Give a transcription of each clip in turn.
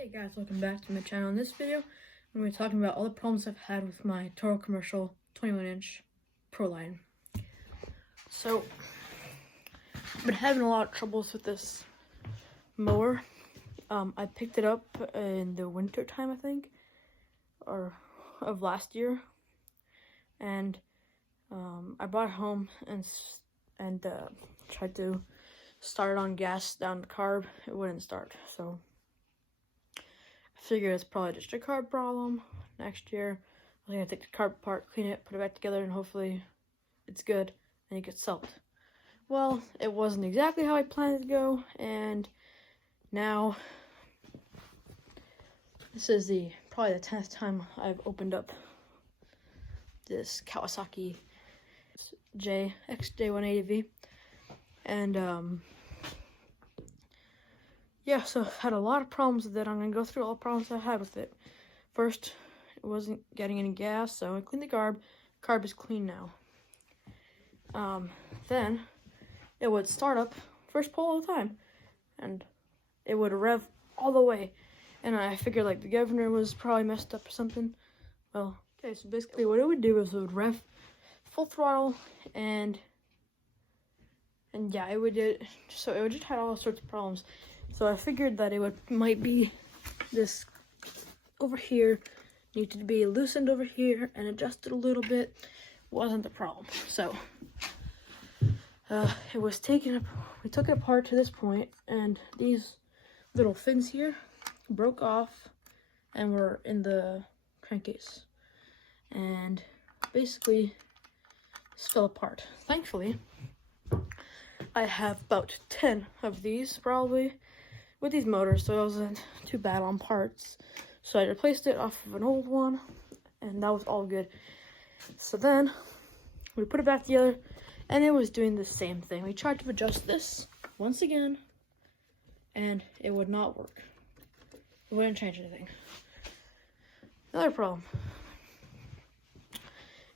Hey guys, welcome back to my channel. In this video, I'm going to be talking about all the problems I've had with my Toro commercial 21-inch proline. So, I've been having a lot of troubles with this mower. I picked it up in the winter time, I think, or of last year, and I brought it home and tried to start it on gas down the carb. It wouldn't start, so I figured it's probably just a carb problem. Next year, I'm gonna take the carb apart, clean it, put it back together, and hopefully it's good and it gets sold. Well, it wasn't exactly how I planned it to go, and now this is probably the 10th time I've opened up this Kawasaki FJ180V, and yeah, so I've had a lot of problems with it. I'm going to go through all the problems I had with it. First, it wasn't getting any gas, so I cleaned the carb. Carb is clean now. Then, it would start up first pull all the time, and it would rev all the way. And I figured, like, the governor was probably messed up or something. Well, okay, so basically what it would do is it would rev full throttle, and yeah, it would do, so it would just had all sorts of problems. So I figured that it might be this over here, needed to be loosened over here and adjusted a little bit. Wasn't the problem. So it was we took it apart to this point, and these little fins here broke off and were in the crankcase, and basically this fell apart. Thankfully, I have about 10 of these probably with these motors, so it wasn't too bad on parts. So I replaced it off of an old one, and that was all good. So then we put it back together, and it was doing the same thing. We tried to adjust this once again, and it would not work. It wouldn't change anything. Another problem.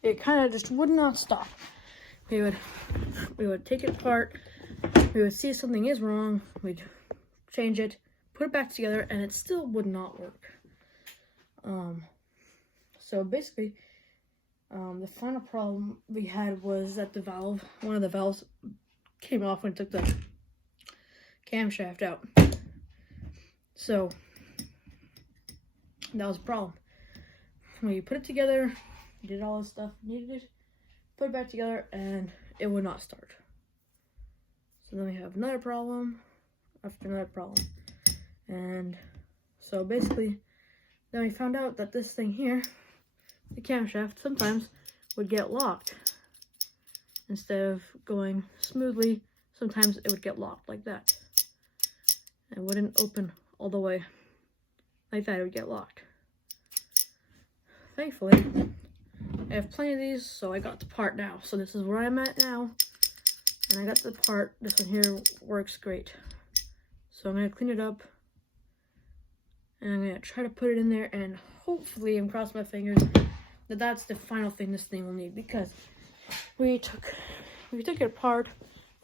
It kind of just would not stop. We would take it apart. We would see something is wrong. We'd change it, put it back together, and it still would not work. So basically, the final problem we had was that one of the valves came off when it took the camshaft out. So that was a problem. We put it together, did all this stuff, needed it, put it back together, and it would not start. So then we have another problem after another problem. And so basically, then we found out that this thing here, the camshaft, sometimes would get locked. Instead of going smoothly, sometimes it would get locked like that. It wouldn't open all the way like that, it would get locked. Thankfully, I have plenty of these, so I got the part now. So this is where I'm at now, and I got the part. This one here works great. So I'm going to clean it up, and I'm going to try to put it in there, and hopefully, I'm crossing my fingers, that that's the final thing this thing will need, because we took it apart.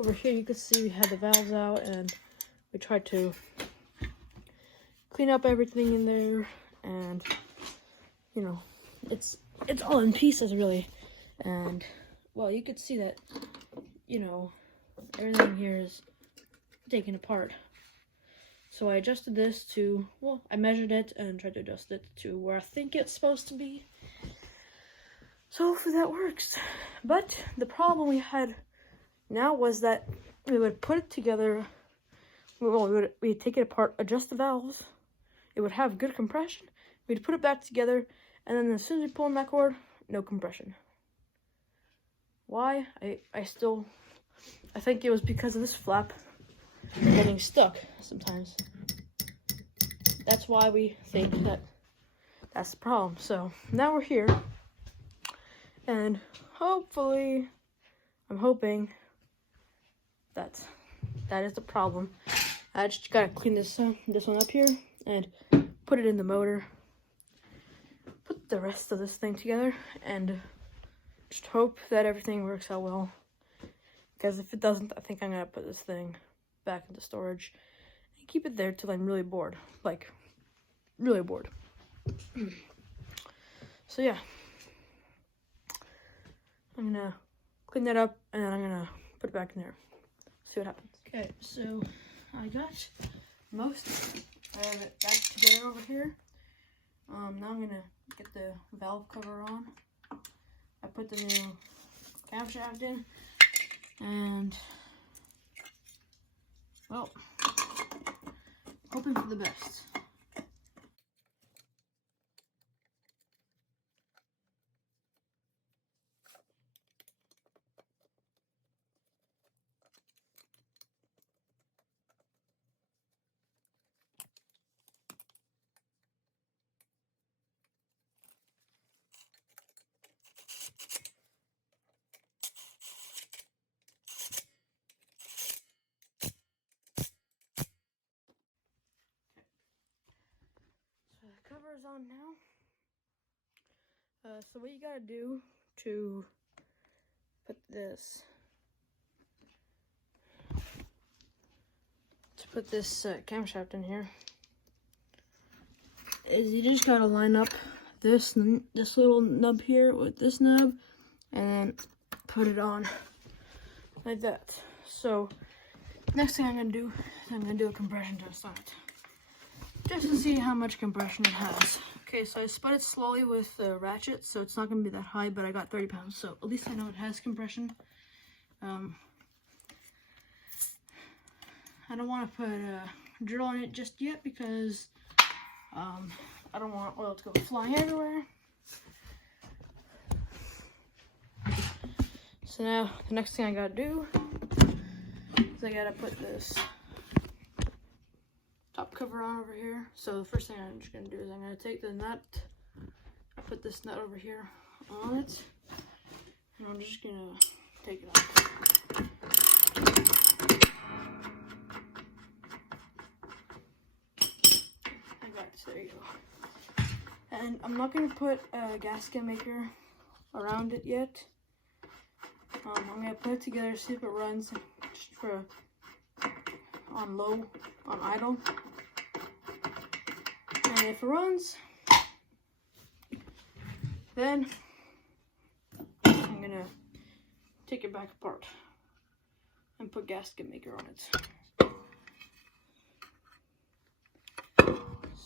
Over here, you can see we had the valves out, and we tried to clean up everything in there, and, you know, it's all in pieces, really. And, well, you could see that, you know, everything here is taken apart. So I adjusted this to, well, I measured it and tried to adjust it to where I think it's supposed to be. So hopefully that works. But the problem we had now was that we would put it together, we'd take it apart, adjust the valves, it would have good compression, we'd put it back together, and then as soon as we pull on that cord, no compression. Why? I think it was because of this flap getting stuck sometimes. That's why we think that's the problem. So now we're here, and hopefully, I'm hoping that is the problem. I just gotta clean this one up here and put it in the motor, put the rest of this thing together, and just hope that everything works out well. Because if it doesn't, I think I'm gonna put this thing back into storage and keep it there till I'm really bored. Like, really bored. So yeah, I'm gonna clean that up and then I'm gonna put it back in there. See what happens. Okay, so I got most of it back together over here. Now I'm gonna get the valve cover on. I put the new camshaft in, and well, hoping for the best. So the cover is on now. So what you gotta do to put this camshaft in here is you just gotta line up this little nub here with this nub and then put it on like that. So next thing I'm gonna do is I'm gonna do a compression test on it just to see how much compression it has. Okay, so I spun it slowly with the ratchet, so it's not gonna be that high, but I got 30 pounds, so at least I know it has compression. I don't want to put a drill on it just yet because I don't want oil to go flying everywhere. So now the next thing I gotta do is I gotta put this top cover on over here. So the first thing I'm just gonna do is I'm gonna take the nut, I put this nut over here on it, and I'm just gonna take it off. There you go. And I'm not going to put a gasket maker around it yet. I'm going to put it together, see if it runs just for on idle. And if it runs, then I'm going to take it back apart and put gasket maker on it.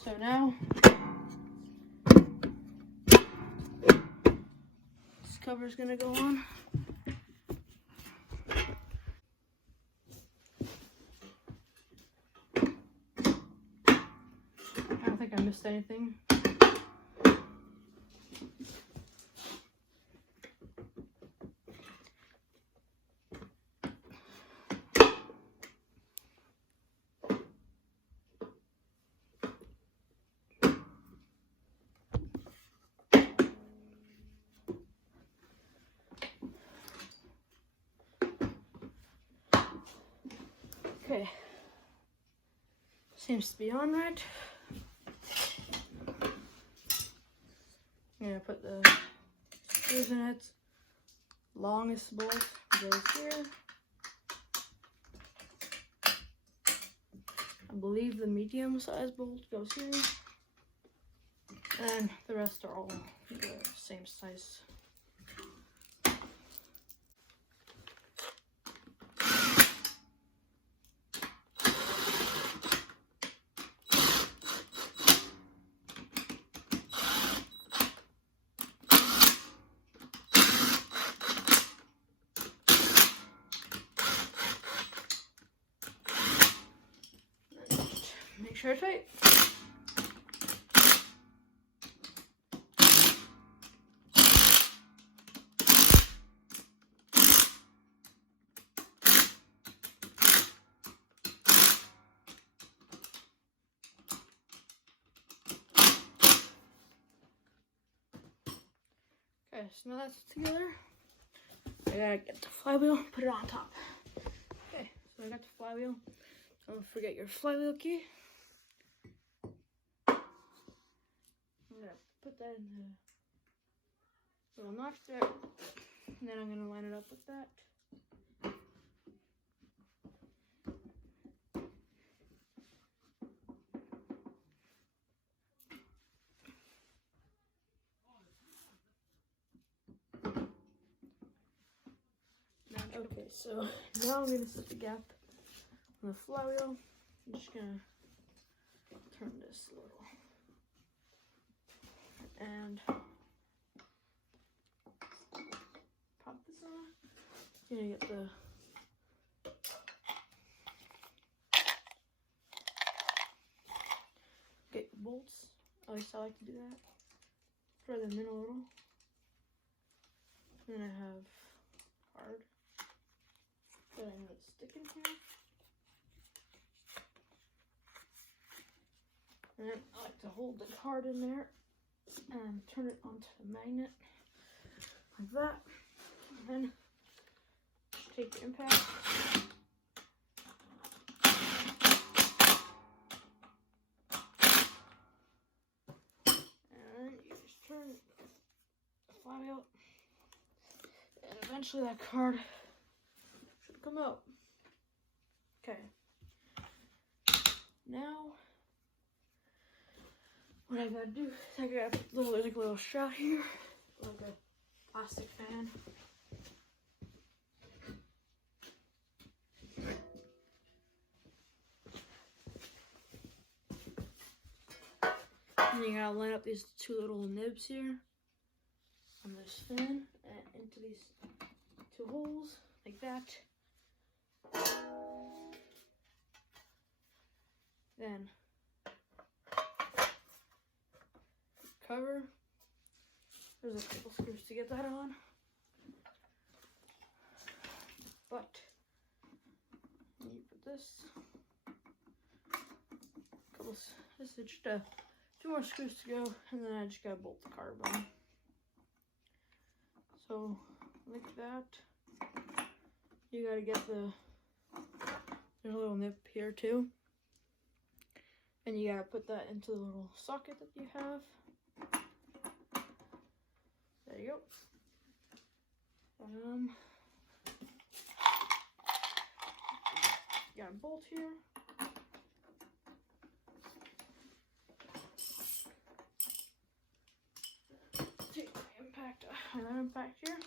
So now, this cover is gonna go on. I don't think I missed anything. Okay, seems to be on right. I'm gonna put the screws in it. Longest bolt goes here. I believe the medium size bolt goes here. And the rest are all the same size. Make sure it's tight. Okay, so now that's together. I gotta get the flywheel, put it on top. Okay, so I got the flywheel. Don't forget your flywheel key. I'm gonna put that in the little notch there, and then I'm gonna line it up with that. Okay, so now I'm gonna set the gap on the flywheel. I'm just gonna turn this a little. And pop this on. You're gonna get the bolts. At least I like to do that. Throw them in a little. And I have card that I'm gonna stick in here. And then I like to hold the card in there and turn it onto the magnet like that. And then take the impact. And you just turn the flywheel. And eventually that card should come out. Okay. Now, what I gotta do is I got there's like a little shot here, like a plastic fan. And you gotta line up these two little nibs here on this fan and into these two holes, like that. Then cover. There's a couple screws to get that on. But you put this. This is just 2 more screws to go, and then I just gotta bolt the card on. So like that. You gotta get there's a little nip here too. And you gotta put that into the little socket that you have. There you go. You got a bolt here. Take my impact, another impact here.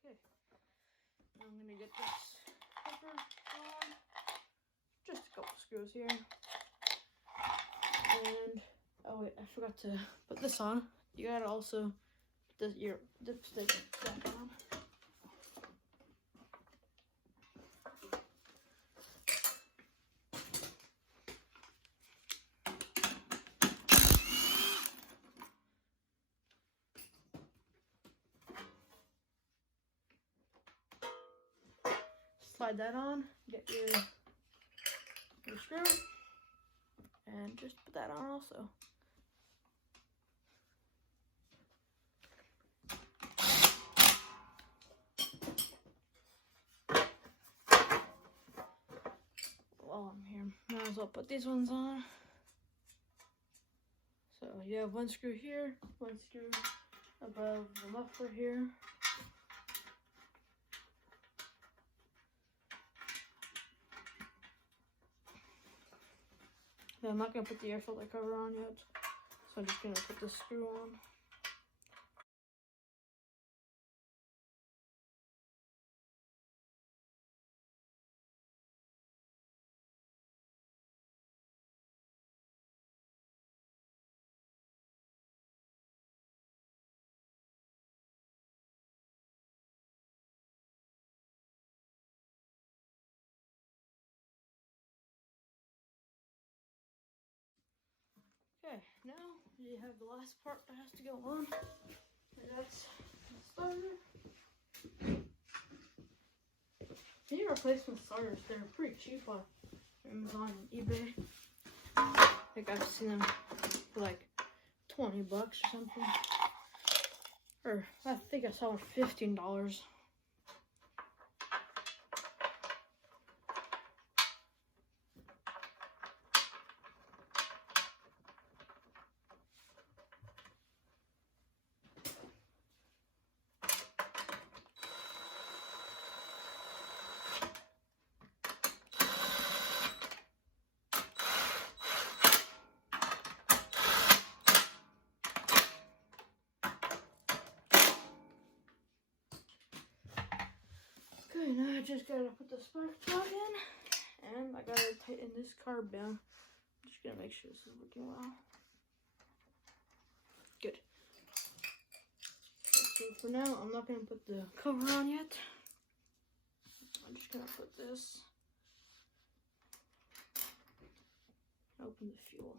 Okay, I'm gonna get this cover on. Just a couple screws here. And oh wait, I forgot to put this on. You gotta also put your dipstick back on. Slide that on, get your screw, and just put that on also. While I'm here, might as well put these ones on. So you have one screw here, one screw above the muffler here. Now, I'm not going to put the air filter cover on yet, so I'm just going to put this screw on. Okay, now you have the last part that has to go on, and that's the starter. These replacement starters, they're pretty cheap on Amazon and eBay. I think I've seen them for like 20 bucks or something. Or I think I saw one for $15. just gotta put the spark plug in, and I gotta tighten this carb down. I'm just gonna make sure this is working well. Good. So for now, I'm not gonna put the cover on yet. I'm just gonna put this. Open the fuel.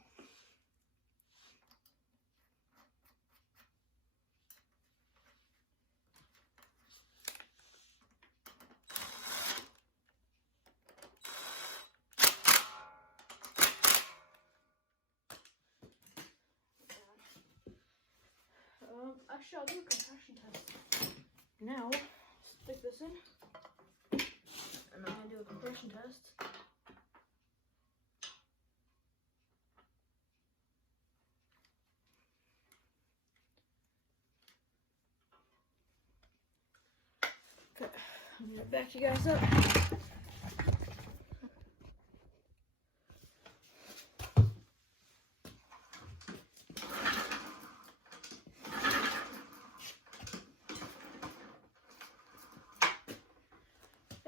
Actually, I'll do a compression test. Now, stick this in, and I'm gonna do a compression test. Okay, I'm gonna back you guys up.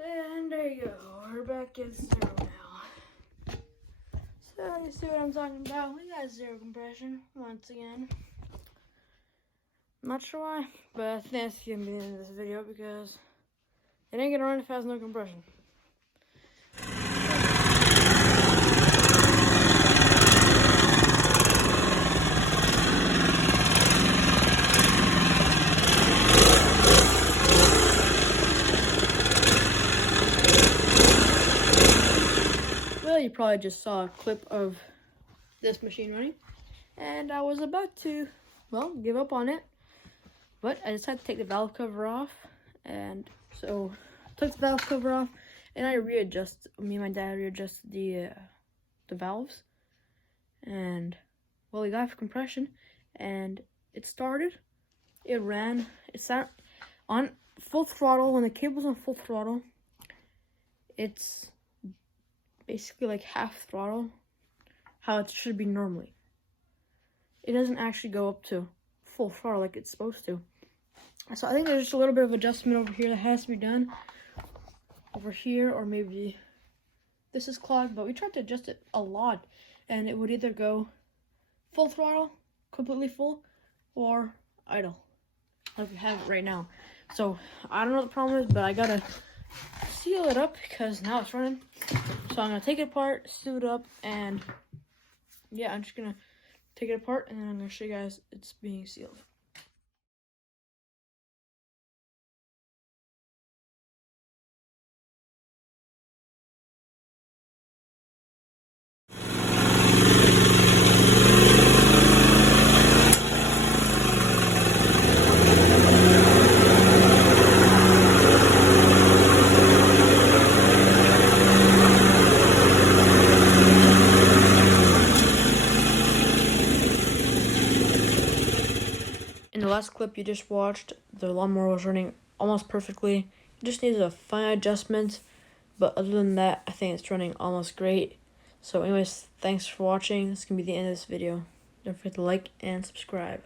And there you go, we're back at 0 now. So you see what I'm talking about? We got 0 compression once again. I'm not sure why, but I think that's gonna be the end of this video because it ain't gonna run if it has no compression. Well, you probably just saw a clip of this machine running, and I was about to, well, give up on it, but I decided to take the valve cover off, and so I took the valve cover off, and me and my dad readjusted the valves, and, well, we got compression, and it started, it ran, it sat on full throttle. When the cable's on full throttle, it's basically like half throttle, how it should be normally. It doesn't actually go up to full throttle like it's supposed to. So I think there's just a little bit of adjustment over here that has to be done. Over here, or maybe this is clogged, but we tried to adjust it a lot, and it would either go full throttle, completely full, or idle, like we have it right now. So I don't know what the problem is, but I gotta seal it up because now it's running. So I'm gonna take it apart, seal it up, and yeah, I'm just gonna take it apart, and then I'm gonna show you guys it's being sealed. In the last clip you just watched, the lawnmower was running almost perfectly. It just needs a fine adjustment, but other than that, I think it's running almost great. So anyways, thanks for watching. This is going to be the end of this video. Don't forget to like and subscribe.